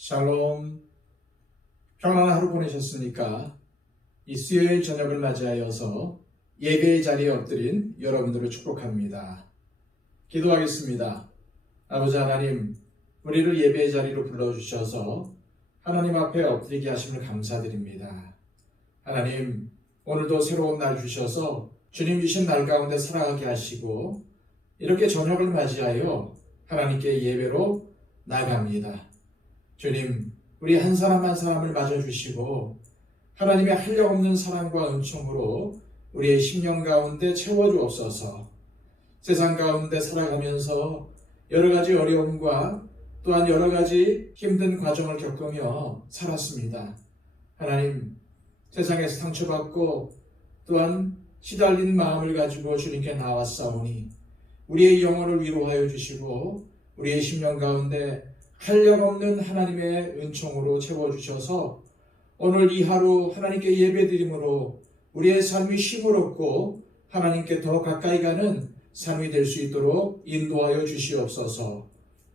샬롬. 평안한 하루 보내셨습니까? 이 수요일 저녁을 맞이하여서 예배의 자리에 엎드린 여러분들을 축복합니다. 기도하겠습니다. 아버지 하나님, 우리를 예배의 자리로 불러주셔서 하나님 앞에 엎드리게 하심을 감사드립니다. 하나님, 오늘도 새로운 날 주셔서 주님 주신 날 가운데 살아가게 하시고 이렇게 저녁을 맞이하여 하나님께 예배로 나갑니다. 주님, 우리 한 사람 한 사람을 맞아주시고 하나님의 한량없는 사랑과 은총으로 우리의 심령 가운데 채워주옵소서. 세상 가운데 살아가면서 여러 가지 어려움과 또한 여러 가지 힘든 과정을 겪으며 살았습니다. 하나님, 세상에서 상처받고 또한 시달린 마음을 가지고 주님께 나왔사오니 우리의 영혼을 위로하여 주시고 우리의 심령 가운데 한량없는 하나님의 은총으로 채워주셔서 오늘 이 하루 하나님께 예배드림으로 우리의 삶이 힘을 얻고 하나님께 더 가까이 가는 삶이 될 수 있도록 인도하여 주시옵소서.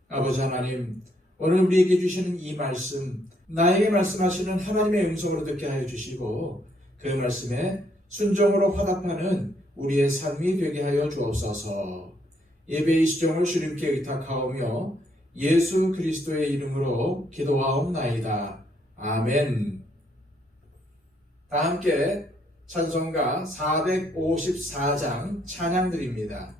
아버지 하나님, 오늘 우리에게 주시는 이 말씀, 나에게 말씀하시는 하나님의 음성으로 듣게 하여 주시고 그 말씀에 순종으로 화답하는 우리의 삶이 되게 하여 주옵소서. 예배의 시종을 주님께 의탁하오며 예수 그리스도의 이름으로 기도하옵나이다. 아멘. 다 함께 찬송가 454장 찬양드립니다.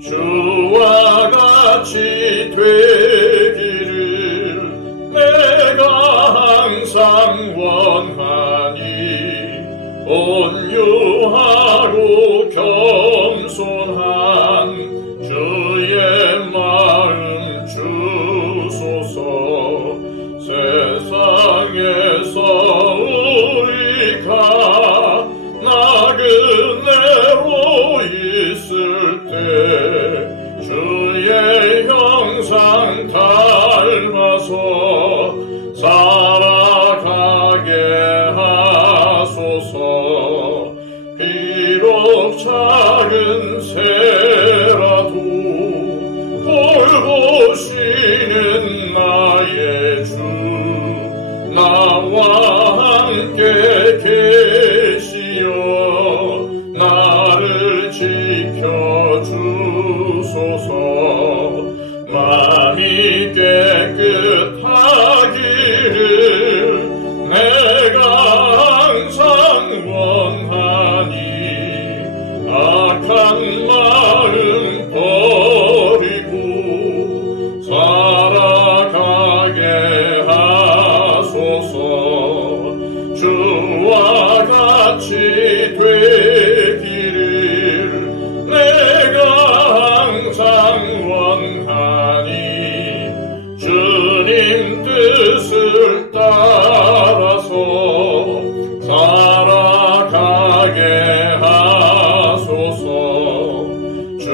주와 같이 되기를 내가 항상 원하니 온유하고 겸손한 주의 마음 주소서. 세상에서 우리가 나그네로 있을 때 주의 형상 닮아서 살아가게 하소서. 비록 작은 새라도 돌보시는 나의 주 나와 함께 계시어 나를 지켜주소서. 마음이 깨끗하기를 내가 항상 원하니 악한 마음 버리고 살아가게 하소서. 주와 같이 되기를 내가 항상 원하니 주님 뜻을 따라서 살아가게 하소서. 주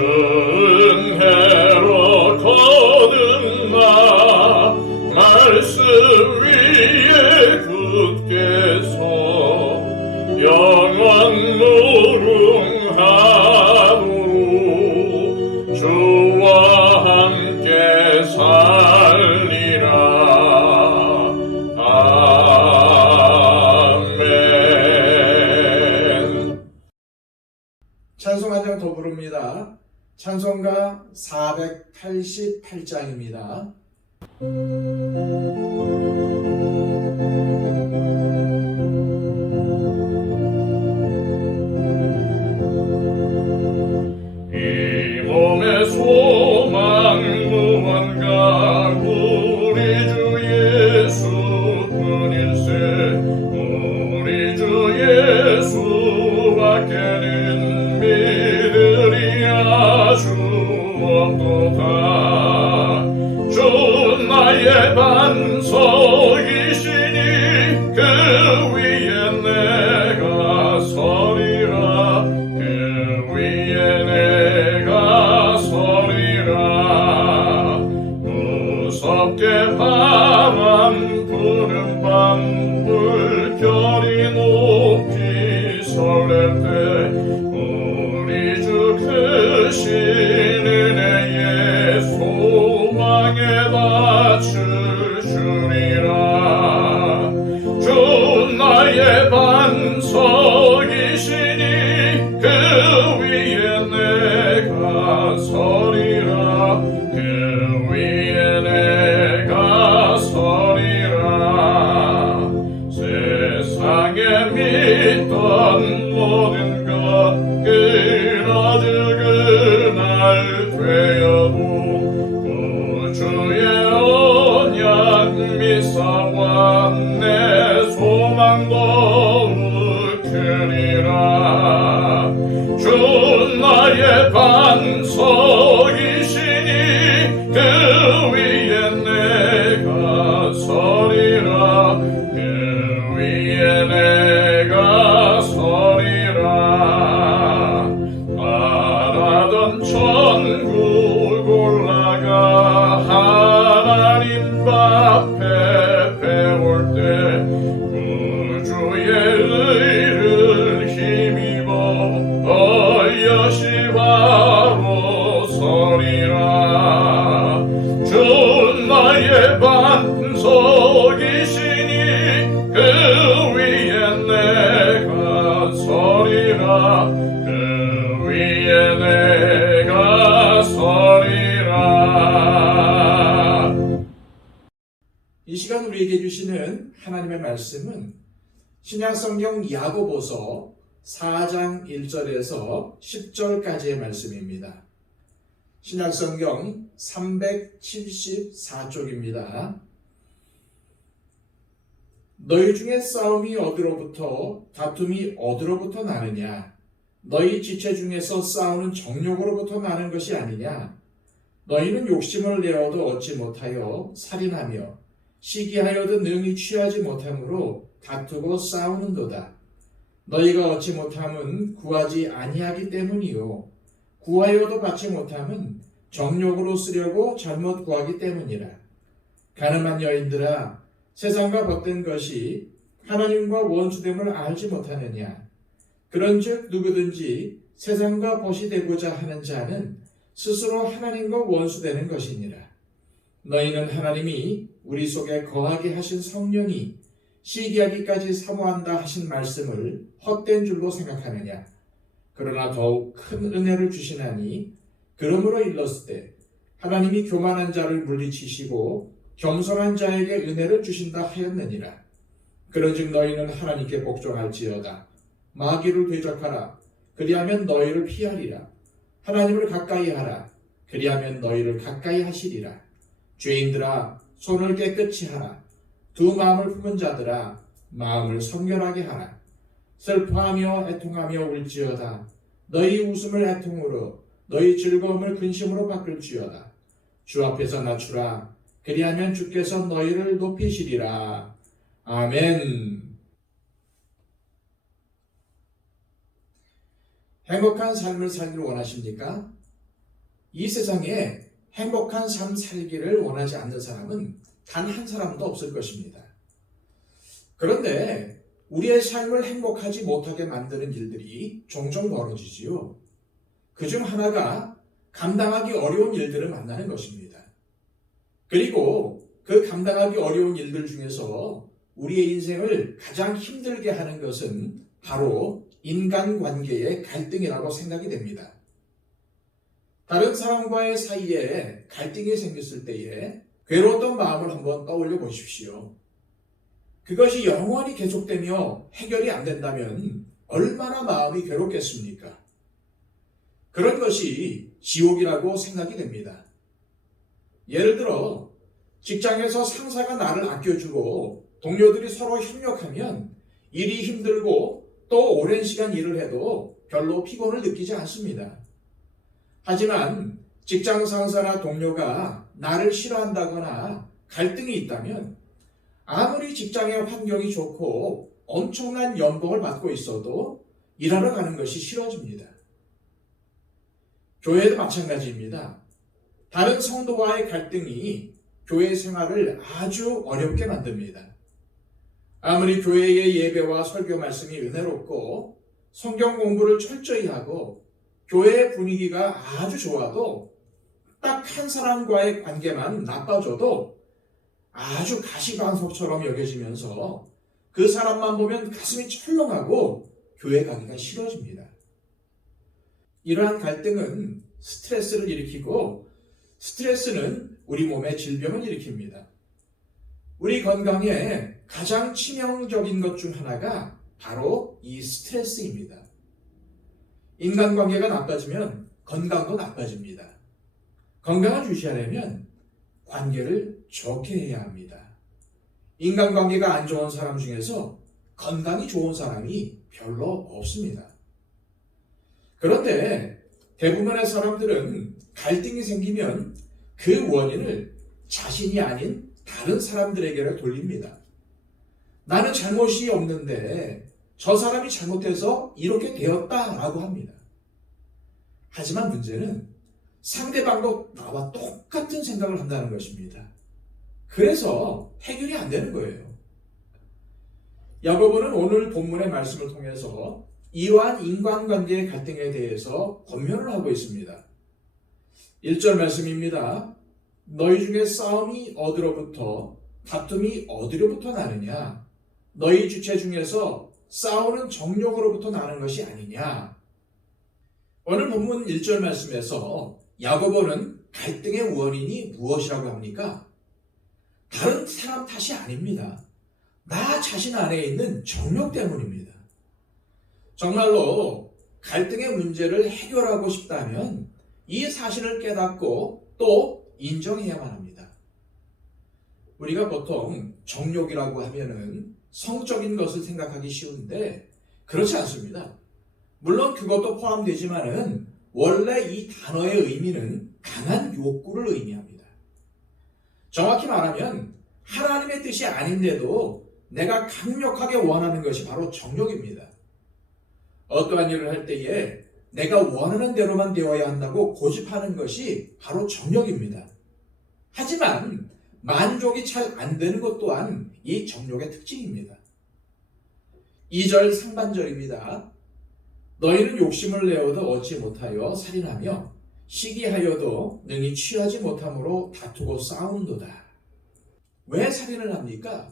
은혜로 거듭나 말씀 위에 굳게 서 영원 무궁하도록 주와 함께 살리라. 아멘. 찬송 한 장 더 부릅니다. 찬송가 488장입니다. 이 몸의 소망 무언가 우리 주 예수뿐일세. 우리 주 예수밖에는 믿으리 아주 없도다. 주 나의 반석이시니 그 위에 내가 서리라. 그 위에 내가 서리라. 무섭게 바람 부는 밤 물결이 높이 새 여호와 내 소망도 크리라. 주 나의 반석이시니 그 위에 내가 서리라. 그 위에 내가 서리라. 바라던 천국 올라가 하나님 앞에 배울 때 구주의 의를 힘입어 여시 바로 서리라. 주 나의 반석이시니 그 위에 내가 서리라. 그 위에 내가 서리라. 이 시간 우리에게 주시는 하나님의 말씀은 신약성경 야고보서 4장 1절에서 10절까지의 말씀입니다. 신약성경 374쪽입니다. 너희 중에 싸움이 어디로부터 다툼이 어디로부터 나느냐? 너희 지체 중에서 싸우는 정욕으로부터 나는 것이 아니냐? 너희는 욕심을 내어도 얻지 못하여 살인하며 시기하여도 능히 취하지 못함으로 다투고 싸우는도다. 너희가 얻지 못함은 구하지 아니하기 때문이요 구하여도 받지 못함은 정욕으로 쓰려고 잘못 구하기 때문이라. 가늠한 여인들아, 세상과 벗된 것이 하나님과 원수됨을 알지 못하느냐? 그런즉 누구든지 세상과 벗이 되고자 하는 자는 스스로 하나님과 원수되는 것이니라. 너희는 하나님이 우리 속에 거하게 하신 성령이 시기하기까지 사모한다 하신 말씀을 헛된 줄로 생각하느냐? 그러나 더욱 큰 은혜를 주시나니 그러므로 일렀을 때 하나님이 교만한 자를 물리치시고 겸손한 자에게 은혜를 주신다 하였느니라. 그런즉 너희는 하나님께 복종할지어다. 마귀를 대적하라. 그리하면 너희를 피하리라. 하나님을 가까이 하라. 그리하면 너희를 가까이 하시리라. 죄인들아, 손을 깨끗이 하라. 두 마음을 품은 자들아, 마음을 성결하게 하라. 슬퍼하며 애통하며 울지어다. 너희 웃음을 애통으로, 너희 즐거움을 근심으로 바꿀지어다. 주 앞에서 낮추라. 그리하면 주께서 너희를 높이시리라. 아멘. 행복한 삶을 살기를 원하십니까? 이 세상에 행복한 삶 살기를 원하지 않는 사람은 단 한 사람도 없을 것입니다. 그런데 우리의 삶을 행복하지 못하게 만드는 일들이 종종 벌어지지요. 그중 하나가 감당하기 어려운 일들을 만나는 것입니다. 그리고 그 감당하기 어려운 일들 중에서 우리의 인생을 가장 힘들게 하는 것은 바로 인간관계의 갈등이라고 생각이 됩니다. 다른 사람과의 사이에 갈등이 생겼을 때에 괴로웠던 마음을 한번 떠올려 보십시오. 그것이 영원히 계속되며 해결이 안 된다면 얼마나 마음이 괴롭겠습니까? 그런 것이 지옥이라고 생각이 됩니다. 예를 들어 직장에서 상사가 나를 아껴주고 동료들이 서로 협력하면 일이 힘들고 또 오랜 시간 일을 해도 별로 피곤을 느끼지 않습니다. 하지만 직장 상사나 동료가 나를 싫어한다거나 갈등이 있다면 아무리 직장의 환경이 좋고 엄청난 연봉을 받고 있어도 일하러 가는 것이 싫어집니다. 교회도 마찬가지입니다. 다른 성도와의 갈등이 교회 생활을 아주 어렵게 만듭니다. 아무리 교회의 예배와 설교 말씀이 은혜롭고 성경 공부를 철저히 하고 교회의 분위기가 아주 좋아도 딱 한 사람과의 관계만 나빠져도 아주 가시방석처럼 여겨지면서 그 사람만 보면 가슴이 철렁하고 교회 가기가 싫어집니다. 이러한 갈등은 스트레스를 일으키고 스트레스는 우리 몸에 질병을 일으킵니다. 우리 건강에 가장 치명적인 것 중 하나가 바로 이 스트레스입니다. 인간관계가 나빠지면 건강도 나빠집니다. 건강을 유지하려면 관계를 좋게 해야 합니다. 인간관계가 안 좋은 사람 중에서 건강이 좋은 사람이 별로 없습니다. 그런데 대부분의 사람들은 갈등이 생기면 그 원인을 자신이 아닌 다른 사람들에게로 돌립니다. 나는 잘못이 없는데 저 사람이 잘못해서 이렇게 되었다라고 합니다. 하지만 문제는 상대방도 나와 똑같은 생각을 한다는 것입니다. 그래서 해결이 안 되는 거예요. 야고보는 오늘 본문의 말씀을 통해서 이러한 인간관계의 갈등에 대해서 권면을 하고 있습니다. 1절 말씀입니다. 너희 중에 싸움이 어디로부터 다툼이 어디로부터 나느냐? 너희 주체 중에서 싸우는 정욕으로부터 나는 것이 아니냐? 오늘 본문 1절 말씀에서 야고보는 갈등의 원인이 무엇이라고 합니까? 다른 사람 탓이 아닙니다. 나 자신 안에 있는 정욕 때문입니다. 정말로 갈등의 문제를 해결하고 싶다면 이 사실을 깨닫고 또 인정해야만 합니다. 우리가 보통 정욕이라고 하면은 성적인 것을 생각하기 쉬운데 그렇지 않습니다. 물론 그것도 포함되지만은 원래 이 단어의 의미는 강한 욕구를 의미합니다. 정확히 말하면 하나님의 뜻이 아닌데도 내가 강력하게 원하는 것이 바로 정욕입니다. 어떠한 일을 할 때에 내가 원하는 대로만 되어야 한다고 고집하는 것이 바로 정욕입니다. 하지만 만족이 잘 안 되는 것 또한 이 정욕의 특징입니다. 2절 상반절입니다. 너희는 욕심을 내어도 얻지 못하여 살인하며 시기하여도 능히 취하지 못함으로 다투고 싸우는도다. 왜 살인을 합니까?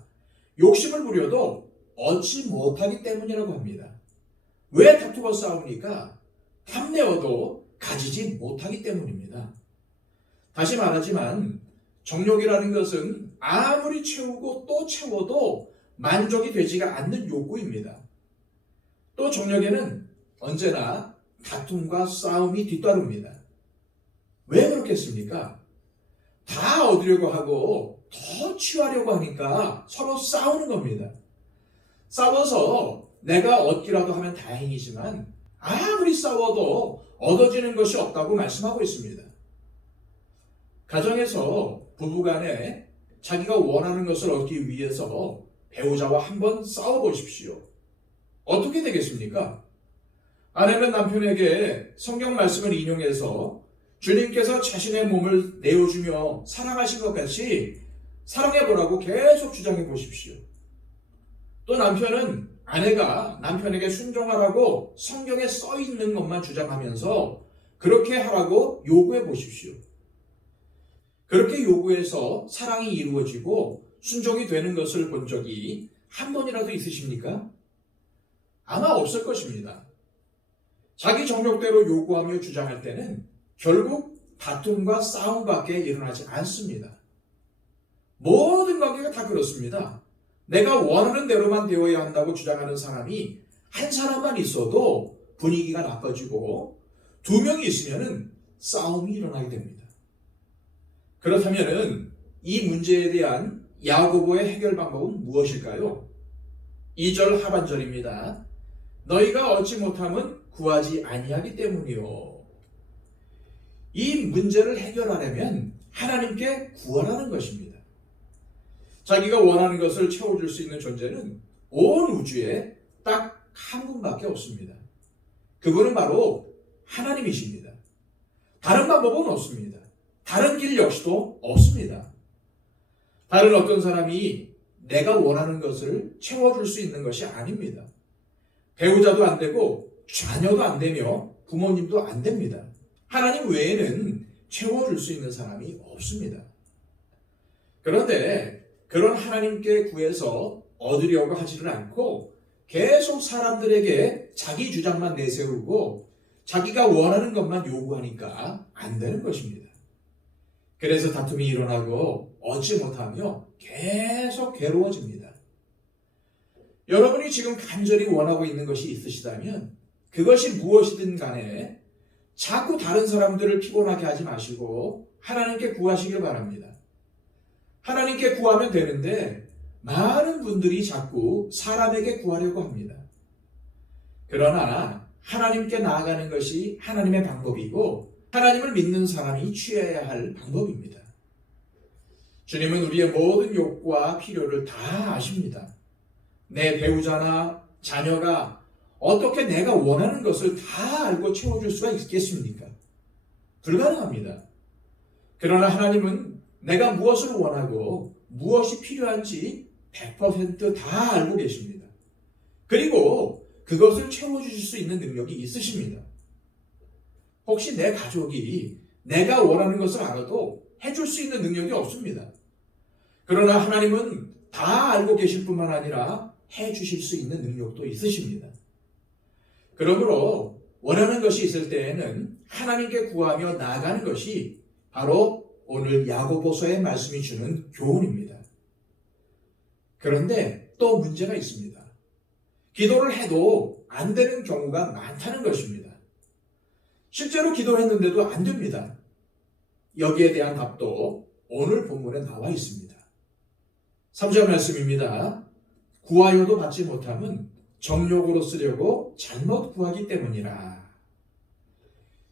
욕심을 부려도 얻지 못하기 때문이라고 합니다. 왜 다투고 싸웁니까? 탐내어도 가지지 못하기 때문입니다. 다시 말하지만 정욕이라는 것은 아무리 채우고 또 채워도 만족이 되지가 않는 욕구입니다. 또 정욕에는 언제나 다툼과 싸움이 뒤따릅니다. 왜 그렇겠습니까? 다 얻으려고 하고 더 취하려고 하니까 서로 싸우는 겁니다. 싸워서 내가 얻기라도 하면 다행이지만 아무리 싸워도 얻어지는 것이 없다고 말씀하고 있습니다. 가정에서 부부간에 자기가 원하는 것을 얻기 위해서 배우자와 한번 싸워보십시오. 어떻게 되겠습니까? 아내는 남편에게 성경 말씀을 인용해서 주님께서 자신의 몸을 내어주며 사랑하신 것 같이 사랑해보라고 계속 주장해 보십시오. 또 남편은 아내가 남편에게 순종하라고 성경에 써 있는 것만 주장하면서 그렇게 하라고 요구해 보십시오. 그렇게 요구해서 사랑이 이루어지고 순종이 되는 것을 본 적이 한 번이라도 있으십니까? 아마 없을 것입니다. 자기 정욕대로 요구하며 주장할 때는 결국 다툼과 싸움밖에 일어나지 않습니다. 모든 관계가 다 그렇습니다. 내가 원하는 대로만 되어야 한다고 주장하는 사람이 한 사람만 있어도 분위기가 나빠지고 두 명이 있으면 싸움이 일어나게 됩니다. 그렇다면 이 문제에 대한 야고보의 해결 방법은 무엇일까요? 2절 하반절입니다. 너희가 얻지 못함은 구하지 아니하기 때문이요. 이 문제를 해결하려면 하나님께 구하라는 것입니다. 자기가 원하는 것을 채워줄 수 있는 존재는 온 우주에 딱 한 분밖에 없습니다. 그분은 바로 하나님이십니다. 다른 방법은 없습니다. 다른 길 역시도 없습니다. 다른 어떤 사람이 내가 원하는 것을 채워줄 수 있는 것이 아닙니다. 배우자도 안 되고 자녀도 안 되며 부모님도 안 됩니다. 하나님 외에는 채워줄 수 있는 사람이 없습니다. 그런데 그런 하나님께 구해서 얻으려고 하지를 않고 계속 사람들에게 자기 주장만 내세우고 자기가 원하는 것만 요구하니까 안 되는 것입니다. 그래서 다툼이 일어나고 얻지 못하며 계속 괴로워집니다. 여러분이 지금 간절히 원하고 있는 것이 있으시다면 그것이 무엇이든 간에 자꾸 다른 사람들을 피곤하게 하지 마시고 하나님께 구하시길 바랍니다. 하나님께 구하면 되는데 많은 분들이 자꾸 사람에게 구하려고 합니다. 그러나 하나님께 나아가는 것이 하나님의 방법이고 하나님을 믿는 사람이 취해야 할 방법입니다. 주님은 우리의 모든 욕구와 필요를 다 아십니다. 내 배우자나 자녀가 어떻게 내가 원하는 것을 다 알고 채워줄 수가 있겠습니까? 불가능합니다. 그러나 하나님은 내가 무엇을 원하고 무엇이 필요한지 100%다 알고 계십니다. 그리고 그것을 채워주실 수 있는 능력이 있으십니다. 혹시 내 가족이 내가 원하는 것을 알아도 해줄 수 있는 능력이 없습니다. 그러나 하나님은 다 알고 계실 뿐만 아니라 해주실 수 있는 능력도 있으십니다. 그러므로 원하는 것이 있을 때에는 하나님께 구하며 나아가는 것이 바로 오늘 야고보서의 말씀이 주는 교훈입니다. 그런데 또 문제가 있습니다. 기도를 해도 안 되는 경우가 많다는 것입니다. 실제로 기도했는데도 안 됩니다. 여기에 대한 답도 오늘 본문에 나와 있습니다. 3절 말씀입니다. 구하여도 받지 못함은 정욕으로 쓰려고 잘못 구하기 때문이라.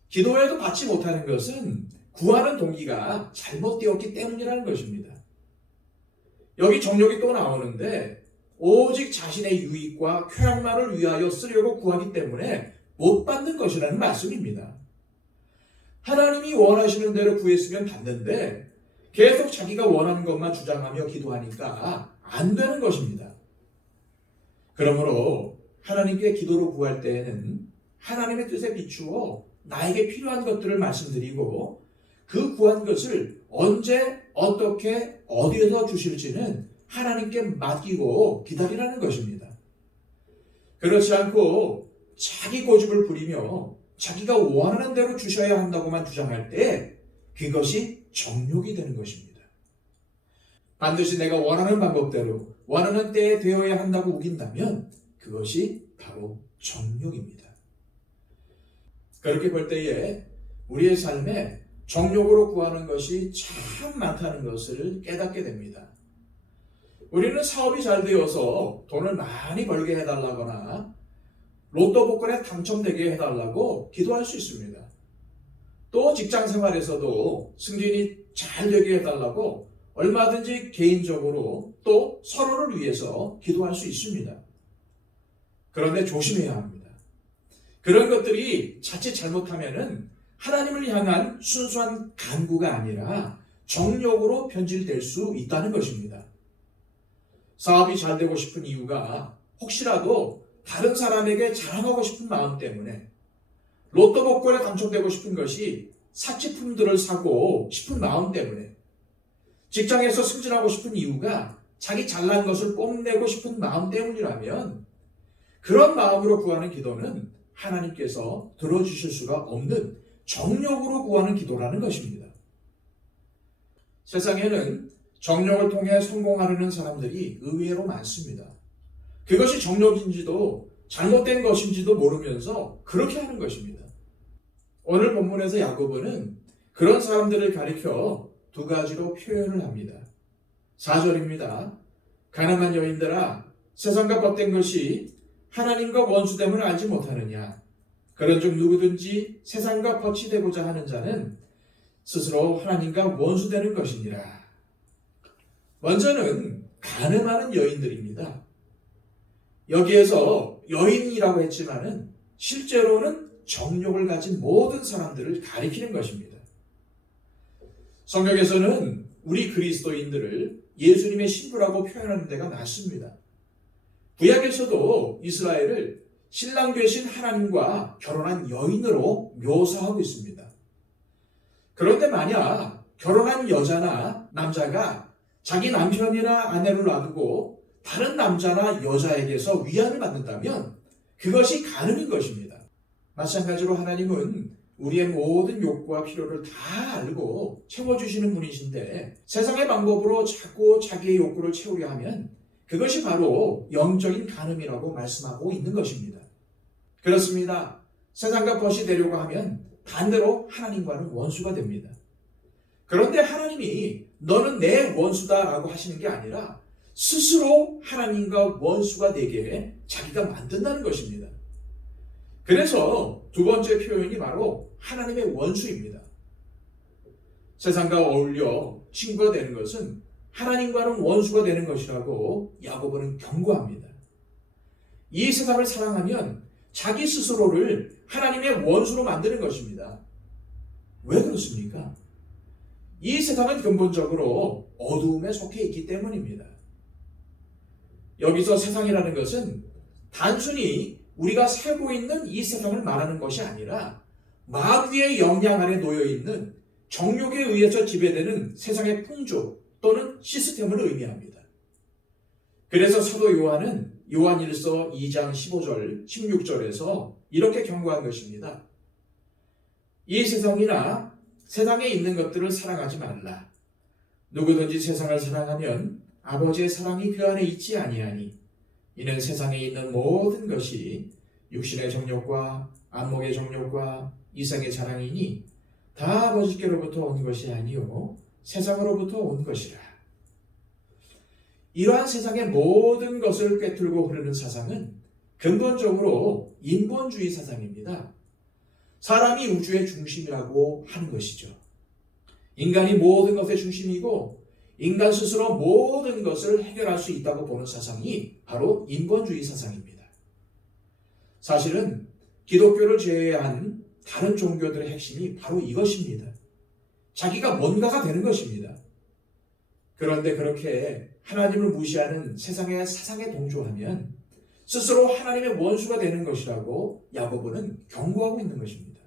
기도해도 받지 못하는 것은 구하는 동기가 잘못되었기 때문이라는 것입니다. 여기 정욕이 또 나오는데 오직 자신의 유익과 쾌락만을 위하여 쓰려고 구하기 때문에 못 받는 것이라는 말씀입니다. 하나님이 원하시는 대로 구했으면 받는데 계속 자기가 원하는 것만 주장하며 기도하니까 안 되는 것입니다. 그러므로 하나님께 기도로 구할 때에는 하나님의 뜻에 비추어 나에게 필요한 것들을 말씀드리고 그 구한 것을 언제 어떻게 어디에서 주실지는 하나님께 맡기고 기다리라는 것입니다. 그렇지 않고 자기 고집을 부리며 자기가 원하는 대로 주셔야 한다고만 주장할 때 그것이 정욕이 되는 것입니다. 반드시 내가 원하는 방법대로 원하는 때에 되어야 한다고 우긴다면 그것이 바로 정욕입니다. 그렇게 볼 때에 우리의 삶에 정욕으로 구하는 것이 참 많다는 것을 깨닫게 됩니다. 우리는 사업이 잘 되어서 돈을 많이 벌게 해달라거나 로또 복권에 당첨되게 해달라고 기도할 수 있습니다. 또 직장 생활에서도 승진이 잘 되게 해달라고 얼마든지 개인적으로 또 서로를 위해서 기도할 수 있습니다. 그런데 조심해야 합니다. 그런 것들이 자칫 잘못하면은 하나님을 향한 순수한 간구가 아니라 정욕으로 변질될 수 있다는 것입니다. 사업이 잘 되고 싶은 이유가 혹시라도 다른 사람에게 자랑하고 싶은 마음 때문에 로또 복권에 당첨되고 싶은 것이 사치품들을 사고 싶은 마음 때문에 직장에서 승진하고 싶은 이유가 자기 잘난 것을 뽐내고 싶은 마음 때문이라면 그런 마음으로 구하는 기도는 하나님께서 들어주실 수가 없는 정욕으로 구하는 기도라는 것입니다. 세상에는 정욕을 통해 성공하려는 사람들이 의외로 많습니다. 그것이 정욕인지도 잘못된 것인지도 모르면서 그렇게 하는 것입니다. 오늘 본문에서 야고보는 그런 사람들을 가리켜 두 가지로 표현을 합니다. 4절입니다. 가늠한 여인들아, 세상과 벗된 것이 하나님과 원수됨을 알지 못하느냐. 그런즉 누구든지 세상과 벗이 되고자 하는 자는 스스로 하나님과 원수되는 것이니라. 먼저는 가늠하는 여인들입니다. 여기에서 여인이라고 했지만은 실제로는 정욕을 가진 모든 사람들을 가리키는 것입니다. 성경에서는 우리 그리스도인들을 예수님의 신부라고 표현하는 데가 많습니다. 구약에서도 이스라엘을 신랑 되신 하나님과 결혼한 여인으로 묘사하고 있습니다. 그런데 만약 결혼한 여자나 남자가 자기 남편이나 아내를 놔두고 다른 남자나 여자에게서 위안을 받는다면 그것이 가늠인 것입니다. 마찬가지로 하나님은 우리의 모든 욕구와 필요를 다 알고 채워주시는 분이신데 세상의 방법으로 자꾸 자기의 욕구를 채우려 하면 그것이 바로 영적인 간음이라고 말씀하고 있는 것입니다. 그렇습니다. 세상과 벗이 되려고 하면 반대로 하나님과는 원수가 됩니다. 그런데 하나님이 너는 내 원수다라고 하시는 게 아니라 스스로 하나님과 원수가 되게 자기가 만든다는 것입니다. 그래서 두 번째 표현이 바로 하나님의 원수입니다. 세상과 어울려 친구가 되는 것은 하나님과는 원수가 되는 것이라고 야고보는 경고합니다. 이 세상을 사랑하면 자기 스스로를 하나님의 원수로 만드는 것입니다. 왜 그렇습니까? 이 세상은 근본적으로 어두움에 속해 있기 때문입니다. 여기서 세상이라는 것은 단순히 우리가 살고 있는 이 세상을 말하는 것이 아니라 마귀의 영향 아래 놓여 있는 정욕에 의해서 지배되는 세상의 풍조 또는 시스템을 의미합니다. 그래서 사도 요한은 요한일서 2장 15절, 16절에서 이렇게 경고한 것입니다. 이 세상이나 세상에 있는 것들을 사랑하지 말라. 누구든지 세상을 사랑하면 아버지의 사랑이 그 안에 있지 아니하니 이는 세상에 있는 모든 것이 육신의 정욕과 안목의 정욕과 이성의 자랑이니 다 아버지께로부터 온 것이 아니요 세상으로부터 온 것이라. 이러한 세상의 모든 것을 꿰뚫고 흐르는 사상은 근본적으로 인본주의 사상입니다. 사람이 우주의 중심이라고 하는 것이죠. 인간이 모든 것의 중심이고 인간 스스로 모든 것을 해결할 수 있다고 보는 사상이 바로 인본주의 사상입니다. 사실은 기독교를 제외한 다른 종교들의 핵심이 바로 이것입니다. 자기가 뭔가가 되는 것입니다. 그런데 그렇게 하나님을 무시하는 세상의 사상에 동조하면 스스로 하나님의 원수가 되는 것이라고 야고보는 경고하고 있는 것입니다.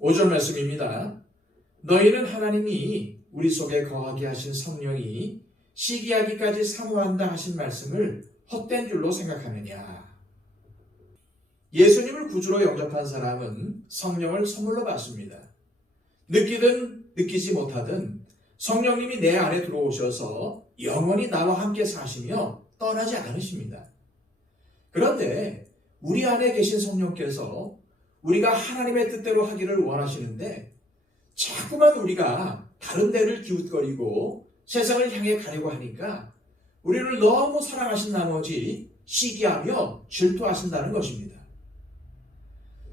5절 말씀입니다. 너희는 하나님이 우리 속에 거하게 하신 성령이 시기하기까지 사모한다 하신 말씀을 헛된 줄로 생각하느냐. 예수님을 구주로 영접한 사람은 성령을 선물로 받습니다. 느끼든 느끼지 못하든 성령님이 내 안에 들어오셔서 영원히 나와 함께 사시며 떠나지 않으십니다. 그런데 우리 안에 계신 성령께서 우리가 하나님의 뜻대로 하기를 원하시는데 자꾸만 우리가 다른 데를 기웃거리고 세상을 향해 가려고 하니까 우리를 너무 사랑하신 나머지 시기하며 질투하신다는 것입니다.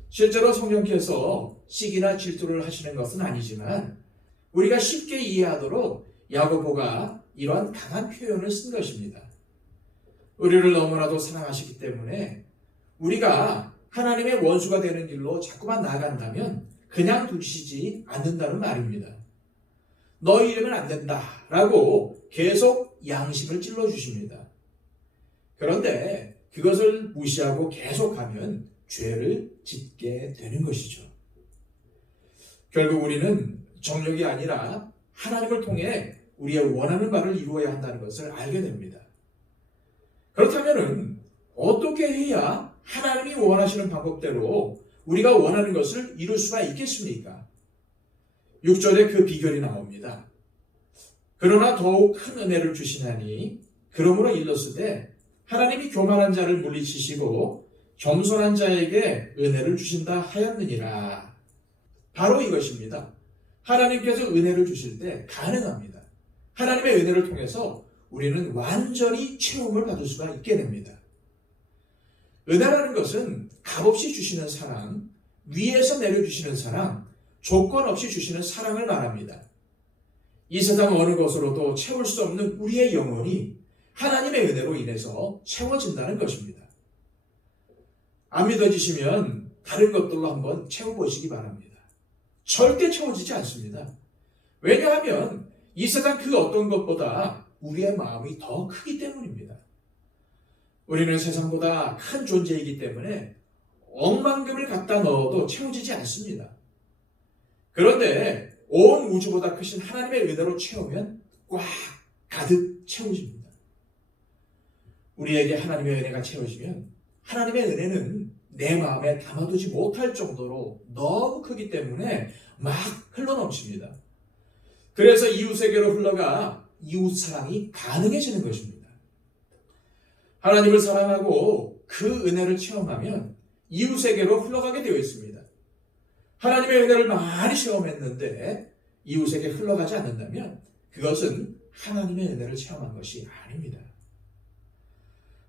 실제로 성령께서 시기나 질투를 하시는 것은 아니지만 우리가 쉽게 이해하도록 야고보가 이러한 강한 표현을 쓴 것입니다. 우리를 너무나도 사랑하시기 때문에 우리가 하나님의 원수가 되는 길로 자꾸만 나아간다면 그냥 두시지 않는다는 말입니다. 너희 이러면 안 된다라고 계속 양심을 찔러주십니다. 그런데 그것을 무시하고 계속하면 죄를 짓게 되는 것이죠. 결국 우리는 정욕이 아니라 하나님을 통해 우리의 원하는 바를 이루어야 한다는 것을 알게 됩니다. 그렇다면 어떻게 해야 하나님이 원하시는 방법대로 우리가 원하는 것을 이룰 수가 있겠습니까? 6절에 그 비결이 나옵니다. 그러나 더욱 큰 은혜를 주시나니 그러므로 일렀으되 하나님이 교만한 자를 물리치시고 겸손한 자에게 은혜를 주신다 하였느니라. 바로 이것입니다. 하나님께서 은혜를 주실 때 가능합니다. 하나님의 은혜를 통해서 우리는 완전히 체험을 받을 수가 있게 됩니다. 은혜라는 것은 값없이 주시는 사랑, 위에서 내려주시는 사랑, 조건 없이 주시는 사랑을 말합니다. 이 세상 어느 것으로도 채울 수 없는 우리의 영혼이 하나님의 은혜로 인해서 채워진다는 것입니다. 안 믿어지시면 다른 것들로 한번 채워보시기 바랍니다. 절대 채워지지 않습니다. 왜냐하면 이 세상 그 어떤 것보다 우리의 마음이 더 크기 때문입니다. 우리는 세상보다 큰 존재이기 때문에 억만금을 갖다 넣어도 채워지지 않습니다. 그런데 온 우주보다 크신 하나님의 은혜로 채우면 꽉 가득 채워집니다. 우리에게 하나님의 은혜가 채워지면 하나님의 은혜는 내 마음에 담아두지 못할 정도로 너무 크기 때문에 막 흘러넘칩니다. 그래서 이웃에게로 흘러가 이웃 사랑이 가능해지는 것입니다. 하나님을 사랑하고 그 은혜를 체험하면 이웃에게로 흘러가게 되어 있습니다. 하나님의 은혜를 많이 체험했는데 이웃에게 흘러가지 않는다면 그것은 하나님의 은혜를 체험한 것이 아닙니다.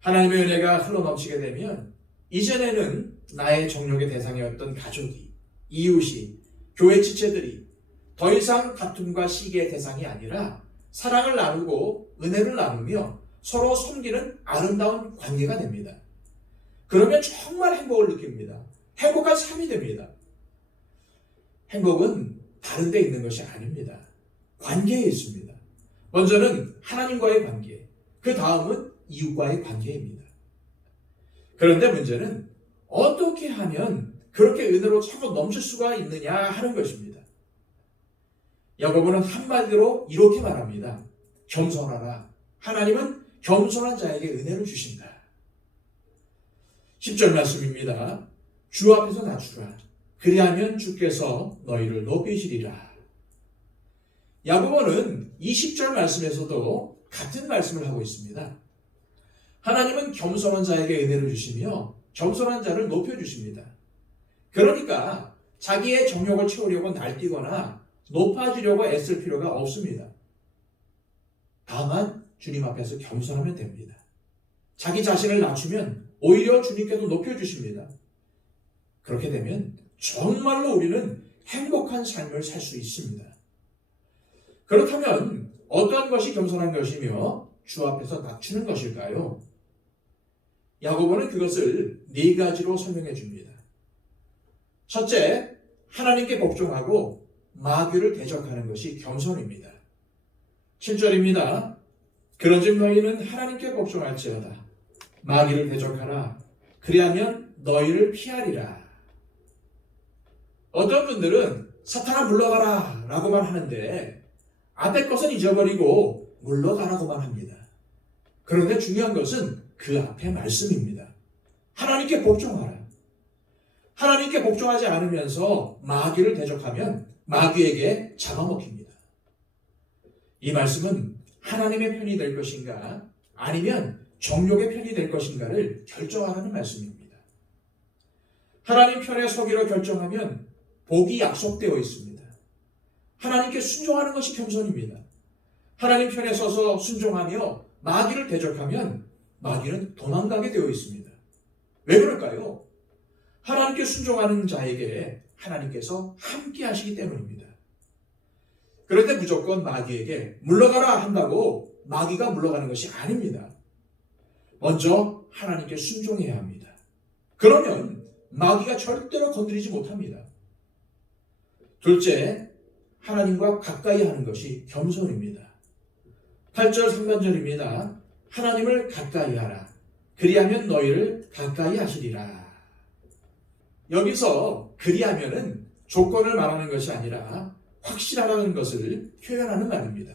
하나님의 은혜가 흘러넘치게 되면 이전에는 나의 정욕의 대상이었던 가족이, 이웃이, 교회 지체들이 더 이상 다툼과 시기의 대상이 아니라 사랑을 나누고 은혜를 나누며 서로 섬기는 아름다운 관계가 됩니다. 그러면 정말 행복을 느낍니다. 행복한 삶이 됩니다. 행복은 다른 데 있는 것이 아닙니다. 관계에 있습니다. 먼저는 하나님과의 관계, 그 다음은 이웃과의 관계입니다. 그런데 문제는 어떻게 하면 그렇게 은혜로 차고 넘칠 수가 있느냐 하는 것입니다. 야고보는 한마디로 이렇게 말합니다. 겸손하라. 하나님은 겸손한 자에게 은혜를 주신다. 10절 말씀입니다. 주 앞에서 낮추라. 그리하면 주께서 너희를 높이시리라. 야고보는 이 10절 말씀에서도 같은 말씀을 하고 있습니다. 하나님은 겸손한 자에게 은혜를 주시며 겸손한 자를 높여주십니다. 그러니까 자기의 정욕을 채우려고 날뛰거나 높아지려고 애쓸 필요가 없습니다. 다만 주님 앞에서 겸손하면 됩니다. 자기 자신을 낮추면 오히려 주님께도 높여주십니다. 그렇게 되면 정말로 우리는 행복한 삶을 살 수 있습니다. 그렇다면 어떠한 것이 겸손한 것이며 주 앞에서 낮추는 것일까요? 야고보는 그것을 네 가지로 설명해 줍니다. 첫째, 하나님께 복종하고 마귀를 대적하는 것이 겸손입니다. 7절입니다. 그런즉 너희는 하나님께 복종할지어다. 마귀를 대적하라. 그리하면 너희를 피하리라. 어떤 분들은 사탄아 물러가라 라고만 하는데 앞에 것은 잊어버리고 물러가라고만 합니다. 그런데 중요한 것은 그 앞에 말씀입니다. 하나님께 복종하라. 하나님께 복종하지 않으면서 마귀를 대적하면 마귀에게 잡아먹힙니다. 이 말씀은 하나님의 편이 될 것인가 아니면 정욕의 편이 될 것인가를 결정하라는 말씀입니다. 하나님 편에 서기로 결정하면 복이 약속되어 있습니다. 하나님께 순종하는 것이 겸손입니다. 하나님 편에 서서 순종하며 마귀를 대적하면 마귀는 도망가게 되어 있습니다. 왜 그럴까요? 하나님께 순종하는 자에게 하나님께서 함께 하시기 때문입니다. 그런데 무조건 마귀에게 물러가라 한다고 마귀가 물러가는 것이 아닙니다. 먼저 하나님께 순종해야 합니다. 그러면 마귀가 절대로 건드리지 못합니다. 둘째, 하나님과 가까이 하는 것이 겸손입니다. 8절 상반절입니다. 하나님을 가까이 하라. 그리하면 너희를 가까이 하시리라. 여기서 그리하면은 조건을 말하는 것이 아니라 확실하다는 것을 표현하는 말입니다.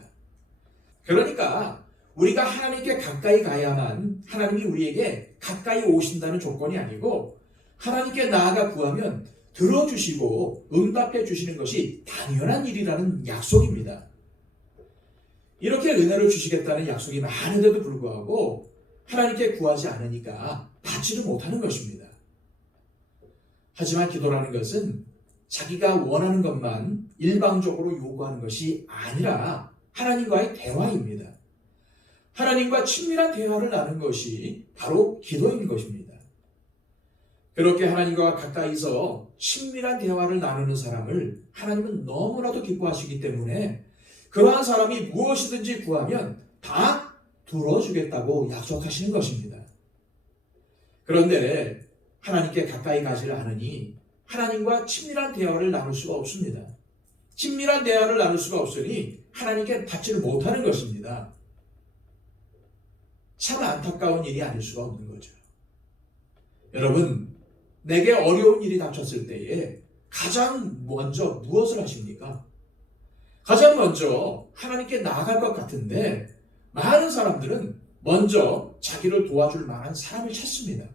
그러니까 우리가 하나님께 가까이 가야만 하나님이 우리에게 가까이 오신다는 조건이 아니고 하나님께 나아가 구하면 들어주시고 응답해 주시는 것이 당연한 일이라는 약속입니다. 이렇게 은혜를 주시겠다는 약속이 많은데도 불구하고 하나님께 구하지 않으니까 받지를 못하는 것입니다. 하지만 기도라는 것은 자기가 원하는 것만 일방적으로 요구하는 것이 아니라 하나님과의 대화입니다. 하나님과 친밀한 대화를 나누는 것이 바로 기도인 것입니다. 그렇게 하나님과 가까이서 친밀한 대화를 나누는 사람을 하나님은 너무나도 기뻐하시기 때문에 그러한 사람이 무엇이든지 구하면 다 들어주겠다고 약속하시는 것입니다. 그런데 하나님께 가까이 가지를 않으니 하나님과 친밀한 대화를 나눌 수가 없습니다. 친밀한 대화를 나눌 수가 없으니 하나님께 받지를 못하는 것입니다. 참 안타까운 일이 아닐 수가 없는 거죠. 여러분, 내게 어려운 일이 닥쳤을 때에 가장 먼저 무엇을 하십니까? 가장 먼저 하나님께 나아갈 것 같은데 많은 사람들은 먼저 자기를 도와줄 만한 사람을 찾습니다.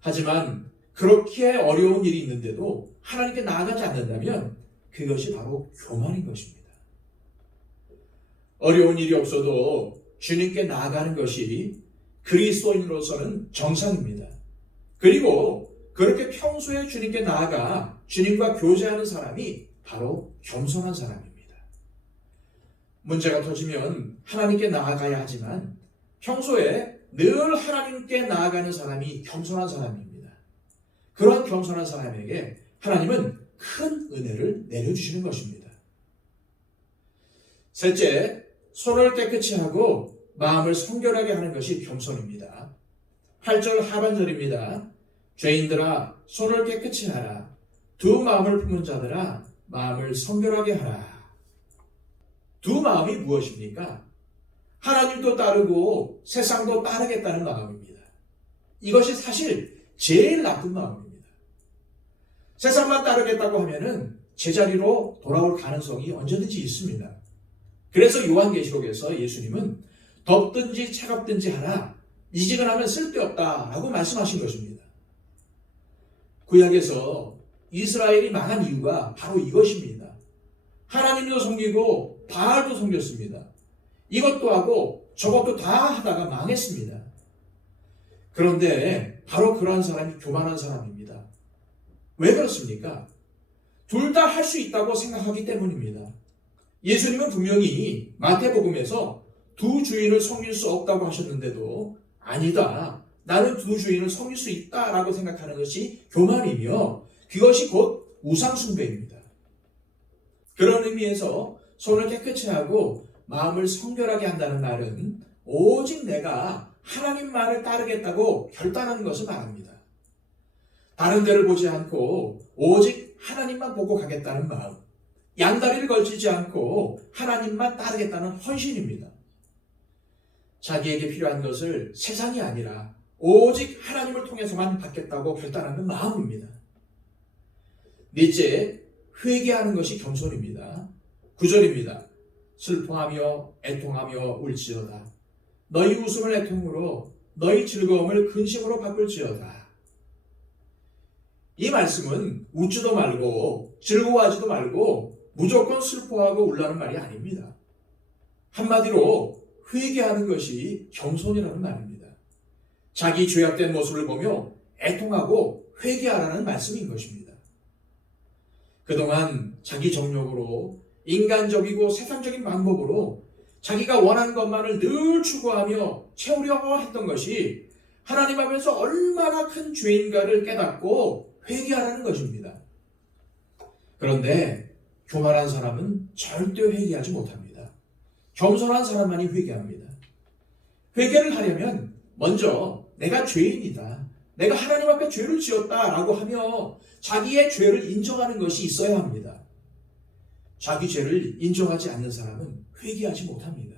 하지만 그렇게 어려운 일이 있는데도 하나님께 나아가지 않는다면 그것이 바로 교만인 것입니다. 어려운 일이 없어도 주님께 나아가는 것이 그리스도인으로서는 정상입니다. 그리고 그렇게 평소에 주님께 나아가 주님과 교제하는 사람이 바로 겸손한 사람입니다. 문제가 터지면 하나님께 나아가야 하지만 평소에 늘 하나님께 나아가는 사람이 겸손한 사람입니다. 그런 겸손한 사람에게 하나님은 큰 은혜를 내려주시는 것입니다. 셋째, 손을 깨끗이 하고 마음을 성결하게 하는 것이 겸손입니다. 8절 하반절입니다. 죄인들아 손을 깨끗이 하라. 두 마음을 품은 자들아 마음을 성결하게 하라. 두 마음이 무엇입니까? 하나님도 따르고 세상도 따르겠다는 마음입니다. 이것이 사실 제일 나쁜 마음입니다. 세상만 따르겠다고 하면은 제자리로 돌아올 가능성이 언제든지 있습니다. 그래서 요한계시록에서 예수님은 덥든지 차갑든지 하라. 미지근하면 쓸데없다라고 말씀하신 것입니다. 구약에서 이스라엘이 망한 이유가 바로 이것입니다. 하나님도 섬기고 바알도 섬겼습니다. 이것도 하고 저것도 다 하다가 망했습니다. 그런데 바로 그러한 사람이 교만한 사람입니다. 왜 그렇습니까? 둘 다 할 수 있다고 생각하기 때문입니다. 예수님은 분명히 마태복음에서 두 주인을 섬길 수 없다고 하셨는데도 아니다. 나는 두 주인을 섬길 수 있다라고 생각하는 것이 교만이며 그것이 곧 우상숭배입니다. 그런 의미에서 손을 깨끗이 하고 마음을 성결하게 한다는 말은 오직 내가 하나님 말을 따르겠다고 결단하는 것을 말합니다. 다른 데를 보지 않고 오직 하나님만 보고 가겠다는 마음, 양다리를 걸치지 않고 하나님만 따르겠다는 헌신입니다. 자기에게 필요한 것을 세상이 아니라 오직 하나님을 통해서만 받겠다고 결단하는 마음입니다. 넷째, 회개하는 것이 겸손입니다. 9절입니다. 슬퍼하며 애통하며 울지어다. 너희 웃음을 애통으로 너희 즐거움을 근심으로 바꿀지어다. 이 말씀은 웃지도 말고 즐거워하지도 말고 무조건 슬퍼하고 울라는 말이 아닙니다. 한마디로 회개하는 것이 겸손이라는 말입니다. 자기 죄악된 모습을 보며 애통하고 회개하라는 말씀인 것입니다. 그동안 자기 정욕으로 인간적이고 세상적인 방법으로 자기가 원하는 것만을 늘 추구하며 채우려고 했던 것이 하나님 앞에서 얼마나 큰 죄인가를 깨닫고 회개하라는 것입니다. 그런데 교만한 사람은 절대 회개하지 못합니다. 겸손한 사람만이 회개합니다. 회개를 하려면 먼저 내가 죄인이다. 내가 하나님 앞에 죄를 지었다라고 하며 자기의 죄를 인정하는 것이 있어야 합니다. 자기 죄를 인정하지 않는 사람은 회개하지 못합니다.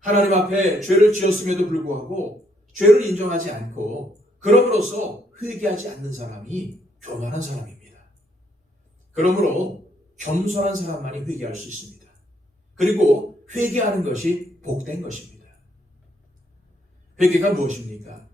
하나님 앞에 죄를 지었음에도 불구하고 죄를 인정하지 않고 그럼으로써 회개하지 않는 사람이 교만한 사람입니다. 그러므로 겸손한 사람만이 회개할 수 있습니다. 그리고 회개하는 것이 복된 것입니다. 회개가 무엇입니까?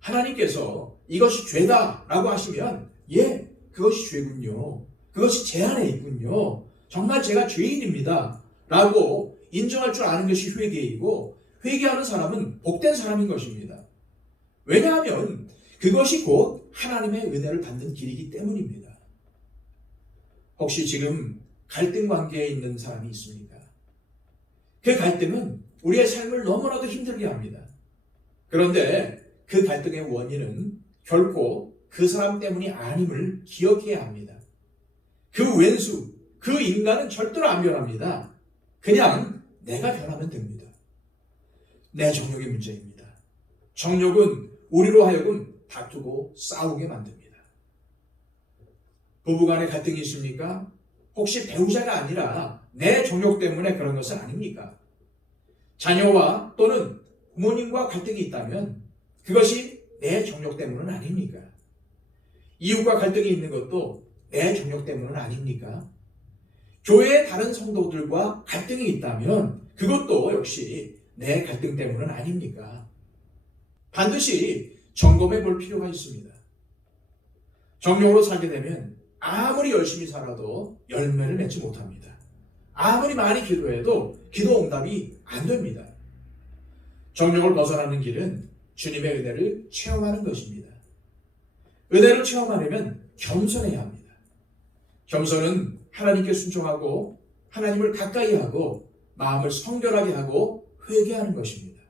하나님께서 이것이 죄다라고 하시면 예, 그것이 죄군요. 그것이 제 안에 있군요. 정말 제가 죄인입니다. 라고 인정할 줄 아는 것이 회개이고 회개하는 사람은 복된 사람인 것입니다. 왜냐하면 그것이 곧 하나님의 은혜를 받는 길이기 때문입니다. 혹시 지금 갈등 관계에 있는 사람이 있습니까? 그 갈등은 우리의 삶을 너무나도 힘들게 합니다. 그런데 그 갈등의 원인은 결코 그 사람 때문이 아님을 기억해야 합니다. 그 왼수, 그 인간은 절대로 안 변합니다. 그냥 내가 변하면 됩니다. 내 정욕의 문제입니다. 정욕은 우리로 하여금 다투고 싸우게 만듭니다. 부부간에 갈등이 있습니까? 혹시 배우자가 아니라 내 정욕 때문에 그런 것은 아닙니까? 자녀와 또는 부모님과 갈등이 있다면 그것이 내 정욕 때문은 아닙니까? 이웃과 갈등이 있는 것도 내 정욕 때문은 아닙니까? 교회의 다른 성도들과 갈등이 있다면 그것도 역시 내 갈등 때문은 아닙니까? 반드시 점검해 볼 필요가 있습니다. 정욕으로 살게 되면 아무리 열심히 살아도 열매를 맺지 못합니다. 아무리 많이 기도해도 기도 응답이 안 됩니다. 정욕을 벗어나는 길은 주님의 은혜를 체험하는 것입니다. 은혜를 체험하려면 겸손해야 합니다. 겸손은 하나님께 순종하고 하나님을 가까이 하고 마음을 성결하게 하고 회개하는 것입니다.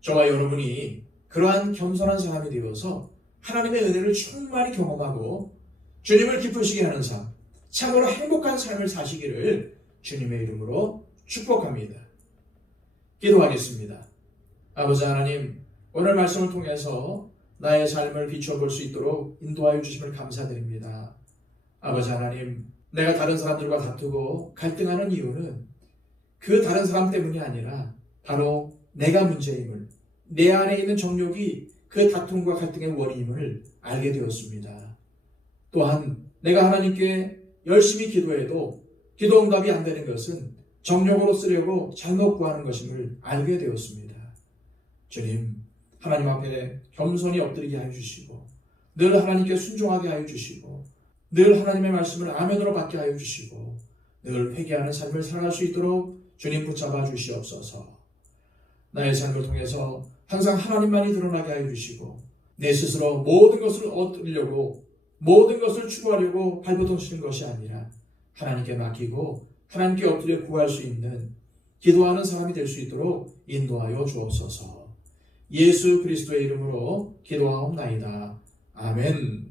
저와 여러분이 그러한 겸손한 사람이 되어서 하나님의 은혜를 충만히 경험하고 주님을 기쁘시게 하는 삶, 참으로 행복한 삶을 사시기를 주님의 이름으로 축복합니다. 기도하겠습니다. 아버지 하나님, 오늘 말씀을 통해서 나의 삶을 비춰볼 수 있도록 인도하여 주심을 감사드립니다. 아버지 하나님, 내가 다른 사람들과 다투고 갈등하는 이유는 그 다른 사람 때문이 아니라 바로 내가 문제임을, 내 안에 있는 정욕이 그 다툼과 갈등의 원인임을 알게 되었습니다. 또한 내가 하나님께 열심히 기도해도 기도 응답이 안 되는 것은 정욕으로 쓰려고 잘못 구하는 것임을 알게 되었습니다. 주님, 하나님 앞에 겸손히 엎드리게 하여 주시고 늘 하나님께 순종하게 하여 주시고 늘 하나님의 말씀을 아멘으로 받게 하여 주시고 늘 회개하는 삶을 살아갈 수 있도록 주님 붙잡아 주시옵소서. 나의 삶을 통해서 항상 하나님만이 드러나게 하여 주시고 내 스스로 모든 것을 얻으려고 모든 것을 추구하려고 발버둥치는 것이 아니라 하나님께 맡기고 하나님께 엎드려 구할 수 있는 기도하는 사람이 될 수 있도록 인도하여 주옵소서. 예수 그리스도의 이름으로 기도하옵나이다. 아멘.